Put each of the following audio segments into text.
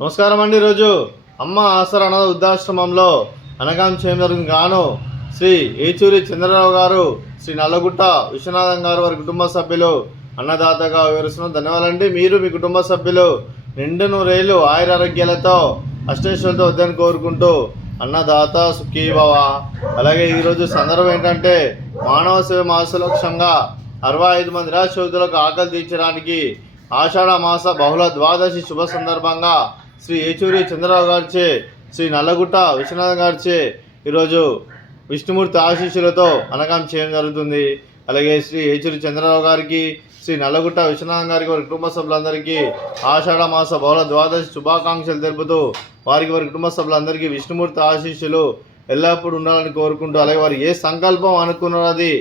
నమస్కారం అండి. ఈరోజు అమ్మ ఆసరా అనాథ వృద్ధాశ్రమంలో అనగాం చేయడం గాను శ్రీ ఏచూరి చంద్రరావు గారు, శ్రీ నల్లగుట్ట విశ్వనాథం గారు వారి కుటుంబ సభ్యులు అన్నదాతగా వివరిస్తున్నాం. ధన్యవాదాలండి. మీరు మీ కుటుంబ సభ్యులు నిండు నూరేళ్ళు ఆయురారోగ్యాలతో అష్టేశ్వరులతో వద్దని కోరుకుంటూ అన్నదాత సుఖీభవ. అలాగే ఈరోజు సందర్భం ఏంటంటే మానవ సేవ మాసలక్ష్యంగా 65 మంది నిరాశ్రయులకు ఆకలి తీర్చడానికి ఆషాఢ మాస బహుళ ద్వాదశి శుభ సందర్భంగా శ్రీ ఏచూరి చంద్రరావు గారిచే, శ్రీ నల్లగుట్ట విశ్వనాథం గారిచే ఈరోజు విష్ణుమూర్తి ఆశీస్సులతో అనగాం చేయడం జరుగుతుంది. అలాగే శ్రీ ఏచూరి చంద్రరావు గారికి, శ్రీ నల్లగుట్ట విశ్వనాథం గారికి వారి కుటుంబ సభ్యులందరికీ ఆషాఢ మాస బహుళ ద్వాదశి శుభాకాంక్షలు తెలుపుతూ వారి కుటుంబ సభ్యులందరికీ విష్ణుమూర్తి ఆశీస్సులు ఎల్లప్పుడూ ఉండాలని కోరుకుంటూ, అలాగే వారు ఏ సంకల్పం అనుకున్నది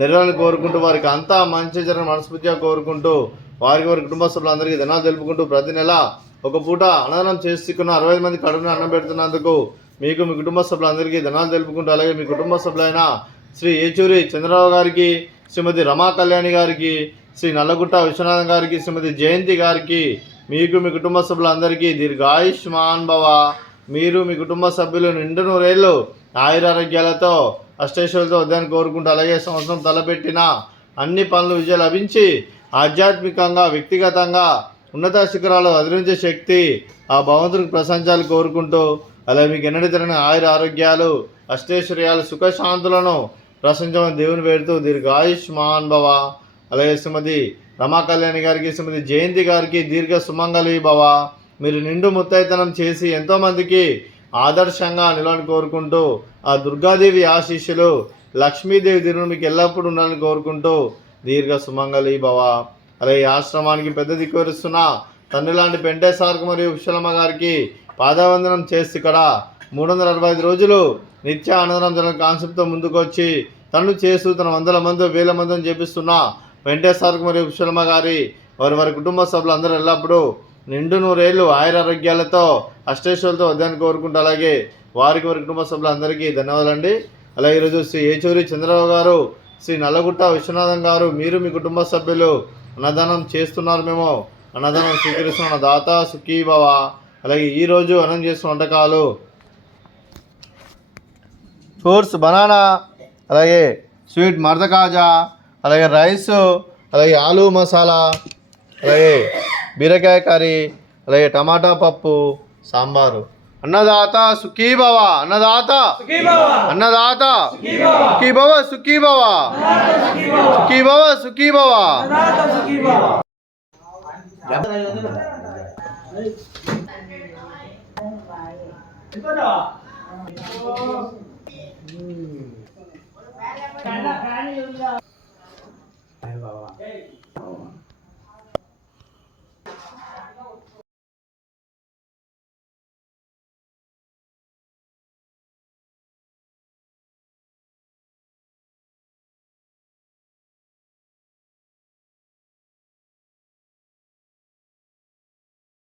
నెరవేరాలని కోరుకుంటూ, వారికి అంతా మంచి జరగని మనస్ఫూర్తిగా కోరుకుంటూ వారి కుటుంబ సభ్యులందరికీ ధనాలు తెలుపుకుంటూ ప్రతి నెల ఒక పూట అన్నదానం చేసుకున్న 65 మంది కడుపున అన్నం పెడుతున్నందుకు మీకు మీ కుటుంబ సభ్యులందరికీ ధనాలు తెలుపుకుంటూ, అలాగే మీ కుటుంబ సభ్యులైన శ్రీ ఏచూరి చంద్రరావు గారికి, శ్రీమతి రమా కళ్యాణి గారికి, శ్రీ నల్లగుట్ట విశ్వనాథం గారికి, శ్రీమతి జయంతి గారికి, మీకు మీ కుటుంబ సభ్యులందరికీ దీర్ఘాయుష్మాన్ భవ. మీరు మీ కుటుంబ సభ్యులు నిండు నూరేళ్ళు ఆయురారోగ్యాలతో అష్టైశ్వర్యాలతో వద్దని కోరుకుంటూ, అలాగే సంవత్సరం తలపెట్టిన అన్ని పనులు విజయం లభించి ఆధ్యాత్మికంగా వ్యక్తిగతంగా ఉన్నత శిఖరాలు అధిరించే శక్తి ఆ భగవంతుడికి ప్రశంసాలు కోరుకుంటూ, అలాగే మీకు ఎన్నడూ తిరగని ఆరోగ్యాలు అష్టైశ్వర్యాలు సుఖశాంతులను ప్రశంసమని దేవుని వేడుతూ దీర్ఘాయుష్మాన్ భవ. అలాగే శ్రీమతి రమా కళ్యాణి గారికి, శ్రీమతి జయంతి గారికి దీర్ఘ సుమంగళి భవ. మీరు నిండు ముత్తైతనం చేసి ఎంతోమందికి ఆదర్శంగా నిలవని కోరుకుంటూ, ఆ దుర్గాదేవి ఆశీస్సులు లక్ష్మీదేవి దీవుని మీకు ఎల్లప్పుడూ ఉండాలని కోరుకుంటూ దీర్ఘ సుమంగళి భవ. అలాగే ఈ ఆశ్రమానికి పెద్ద దిక్కువరుస్తున్న తండ్రి లాంటి పెంటేశ్వరకు మరియు విశ్వలమ్మ గారికి పాదవందనం చేసి ఇక్కడ 365 రోజులు నిత్య అన్నదానం జరగని కాన్సెప్ట్తో ముందుకు వచ్చి తను చేస్తూ తన 100 మంది 1000 మందిని చేపిస్తున్న వెంకటేశ్వరకు మరియు విశ్వలమ్మ గారి వారి కుటుంబ సభ్యులు అందరూ ఎల్లప్పుడూ నిండు నూరేళ్ళు ఆయురారోగ్యాలతో అష్టైశ్వర్యాలతో వద్దని కోరుకుంటూ, అలాగే వారి కుటుంబ సభ్యులందరికీ ధన్యవాదాలండి. అలాగే ఈరోజు శ్రీ ఏచూరి చంద్రరావు గారు, శ్రీ నల్లగుట్ట విశ్వనాథం గారు, మీరు మీ కుటుంబ సభ్యులు అన్నదానం చేస్తున్నారు. మేము అన్నదానం స్వీకరిస్తున్న దాత సుఖీభవ. అలాగే ఈరోజు అన్నం చేస్తున్న వంటకాలు ఫ్రూట్స్ బనానా, అలాగే స్వీట్ మర్ద కాజా, అలాగే రైస్, అలాగే ఆలూ మసాలా, అలాగే బీరకాయ కర్రీ, అలాగే టమాటా పప్పు, సాంబారు. అన్నదాత సుఖీభవ. అన్నదాత అన్నదాత సుఖీభవ సుఖీభవ సుఖీభవ సుఖీభవ.